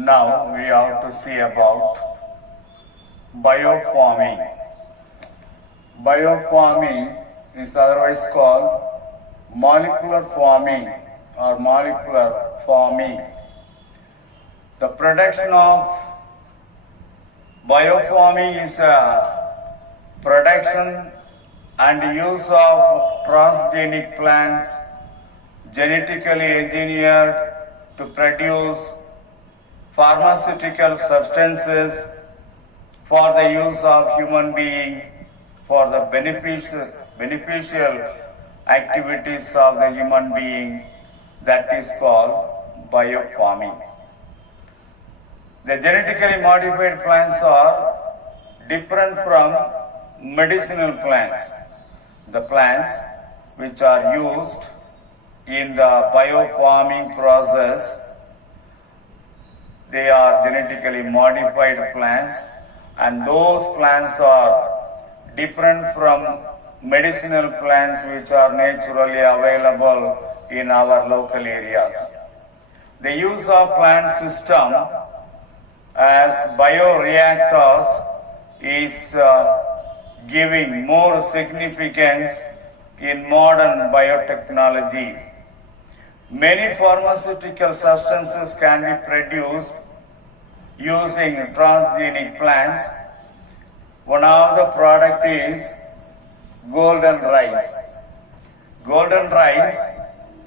Now we have to see about biofarming. Biofarming is otherwise called molecular farming or molecular farming. The production of biofarming is a production and use of transgenic plants genetically engineered to produce pharmaceutical substances for the use of human being for the beneficial activities of the human being, that is called biofarming. The genetically modified plants are different from medicinal plants. The plants which are used in the biofarming process, they are genetically modified plants, and those plants are different from medicinal plants which are naturally available in our local areas. The use of plant system as bioreactors is giving more significance in modern biotechnology. Many pharmaceutical substances can be produced using transgenic plants. One of the product is golden rice. Golden rice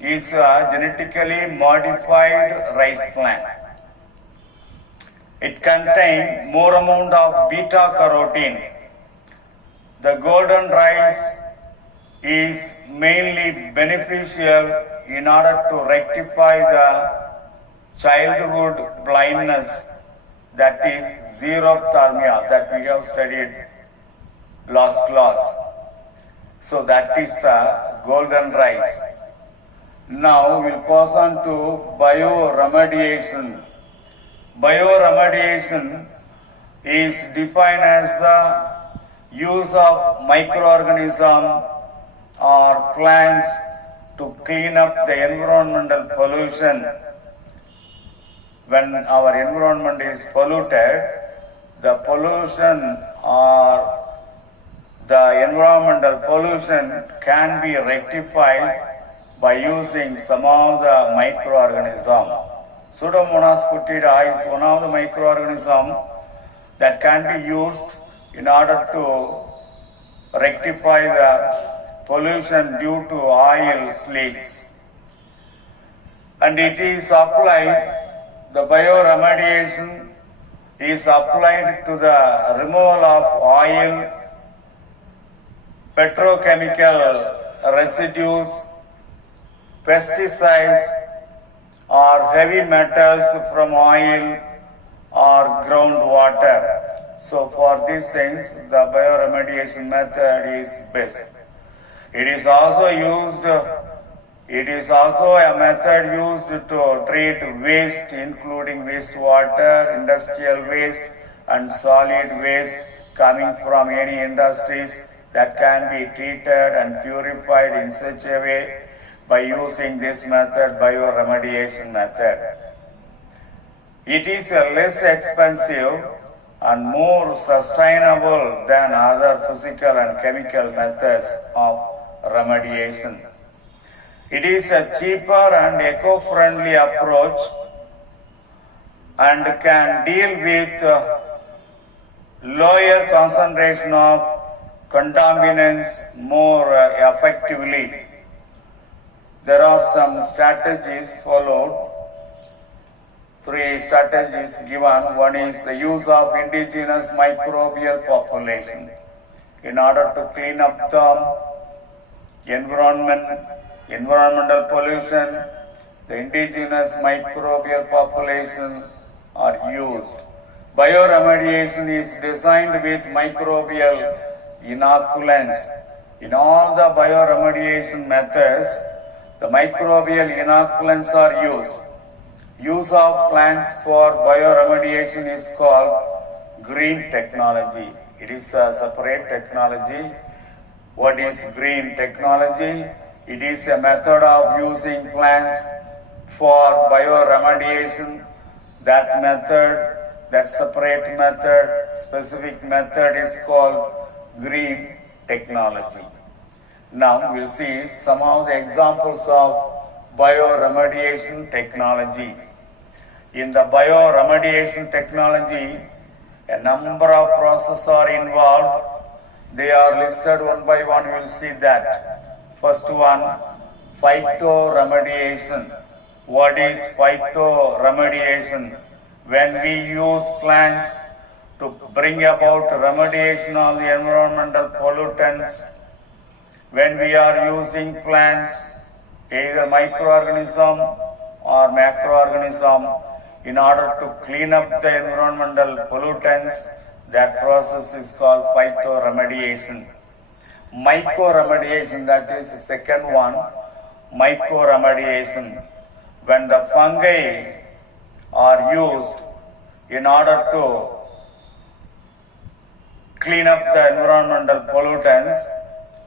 is a genetically modified rice plant. It contains more amount of beta carotene. The golden rice is mainly beneficial in order to rectify the childhood blindness, that is xerophthalmia, that we have studied last class. So that is the golden rice. Now we'll pass on to bioremediation. Bioremediation is defined as the use of microorganisms or plants to clean up the environmental pollution. When our environment is polluted, the pollution or the environmental pollution can be rectified by using some of the microorganisms. Pseudomonas foetida is one of the microorganisms that can be used in order to rectify the pollution due to oil slicks. And it is applied, the bioremediation is applied to the removal of oil, petrochemical residues, pesticides, or heavy metals from oil or groundwater. So for these things, the bioremediation method is best. It is also a method used to treat waste, including wastewater, industrial waste, and solid waste coming from any industries that can be treated and purified in such a way by using this method, bioremediation method. It is less expensive and more sustainable than other physical and chemical methods of remediation. It is a cheaper and eco-friendly approach and can deal with lower concentration of contaminants more effectively. There are some strategies followed. 3 strategies given. One is the use of indigenous microbial population in order to clean up the environmental pollution. The indigenous microbial population are used. Bioremediation is designed with microbial inoculants. In all the bioremediation methods, the microbial inoculants are used. Use of plants for bioremediation is called green technology. It is a separate technology. What is green technology? It is a method of using plants for bioremediation That method, that separate method, specific method is called green technology. Now we'll see some of the examples of bioremediation technology. In the bioremediation technology, a number of processes are involved. They are listed one by one. You will see that. First one, phytoremediation. What is phytoremediation? When we use plants to bring about remediation of the environmental pollutants, when we are using plants, either microorganism or macroorganism, in order to clean up the environmental pollutants, that process is called phytoremediation. Mycoremediation, that is the second one, mycoremediation. When the fungi are used in order to clean up the environmental pollutants,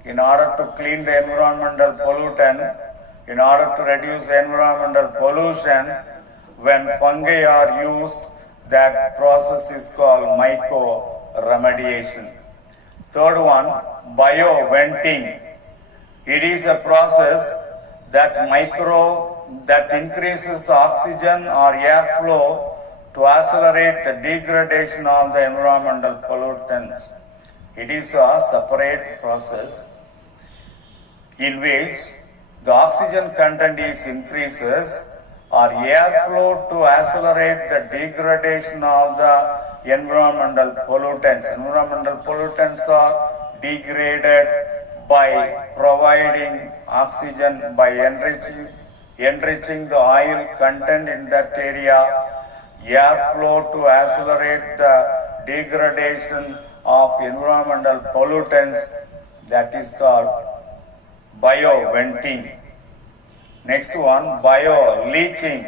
in order to clean the environmental pollutant, in order to reduce environmental pollution, when fungi are used, that process is called mycoremediation. Third one, bioventing. It is a process that increases oxygen or airflow to accelerate the degradation of the environmental pollutants. It is a separate process in which the oxygen content is increases or airflow to accelerate the degradation of the environmental pollutants. Environmental pollutants are degraded by providing oxygen, by enriching the oil content in that area, airflow to accelerate the degradation of environmental pollutants, that is called bioventing. Next one, bio-leaching.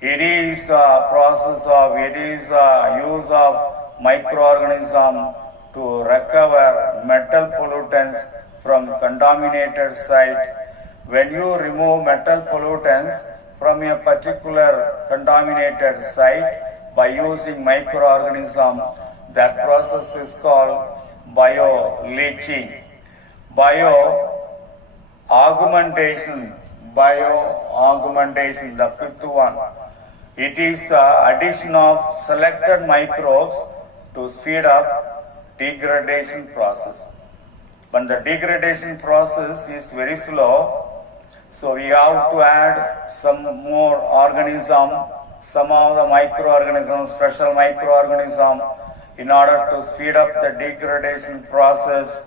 It is a process of, use of microorganism to recover metal pollutants from contaminated site. When you remove metal pollutants from a particular contaminated site by using microorganism, that process is called bio-leaching. Bio-augmentation, the fifth one. It is the addition of selected microbes to speed up degradation process. When the degradation process is very slow, so we have to add some more organism, some of the microorganisms, special microorganism, in order to speed up the degradation process,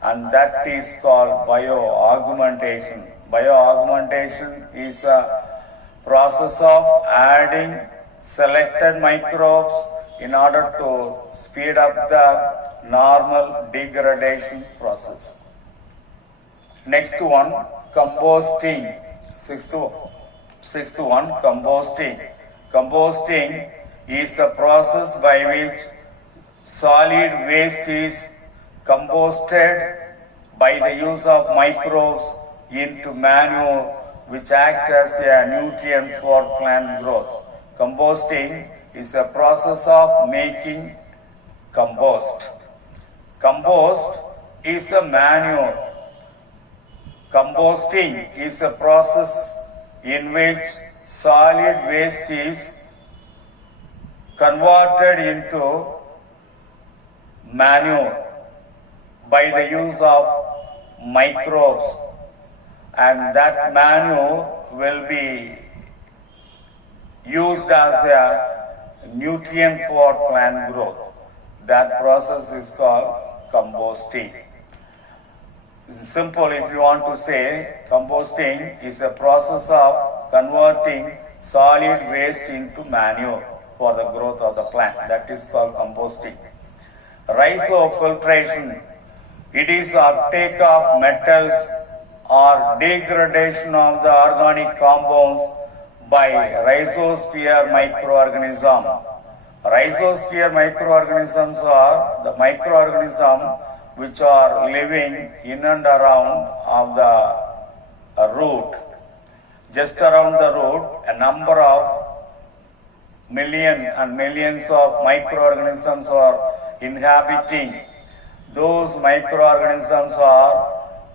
and that is called bio-augmentation. Bio-augmentation is a process of adding selected microbes in order to speed up the normal degradation process. Next one, composting. Sixth one, composting. Composting is the process by which solid waste is composted by the use of microbes into manure, which act as a nutrient for plant growth. Composting is a process of making compost. Compost is a manure. Composting is a process in which solid waste is converted into manure by the use of microbes, and that manure will be used as a nutrient for plant growth. That process is called composting. It's simple. If you want to say, composting is a process of converting solid waste into manure for the growth of the plant. That is called composting. Rhizofiltration. It is uptake of metals or degradation of the organic compounds by rhizosphere microorganism. Rhizosphere microorganisms are the microorganisms which are living in and around of the root. Just around the root, a number of million and millions of microorganisms are inhabiting. Those microorganisms are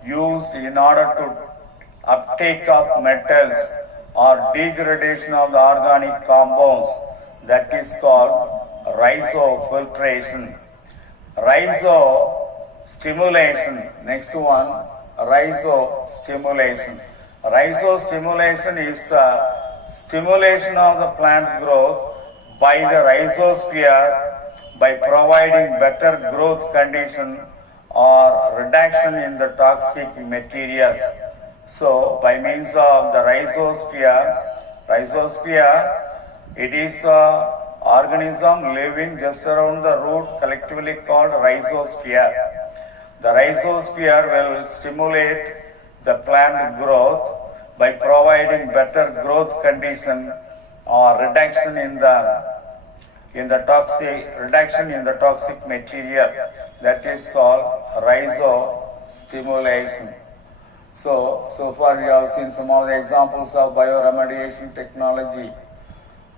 used in order to uptake of metals or degradation of the organic compounds. That is called rhizofiltration. Rhizostimulation. Next one, rhizostimulation. Rhizostimulation is the stimulation of the plant growth by the rhizosphere by providing better growth condition or reduction in the toxic materials. So, by means of the rhizosphere, it is the organism living just around the root, collectively called rhizosphere. The rhizosphere will stimulate the plant growth by providing better growth condition or reduction in the toxic material. That is called rhizostimulation. So far we have seen some of the examples of bioremediation technology.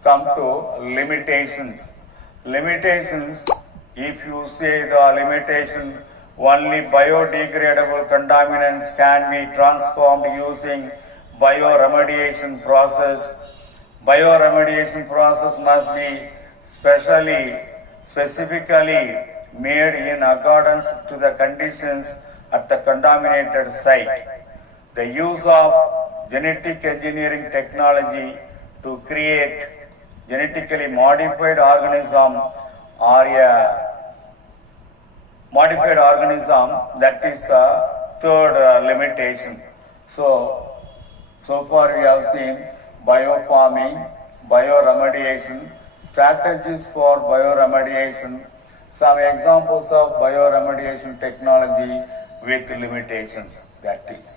Come to limitations. Limitations, if you say the limitation, only biodegradable contaminants can be transformed using bioremediation process. Bioremediation process must be specifically made in accordance to the conditions at the contaminated site. The use of genetic engineering technology to create genetically modified organism or a modified organism, that is the third limitation. So far we have seen biofarming, bioremediation, strategies for bioremediation, some examples of bioremediation technology with limitations, that is.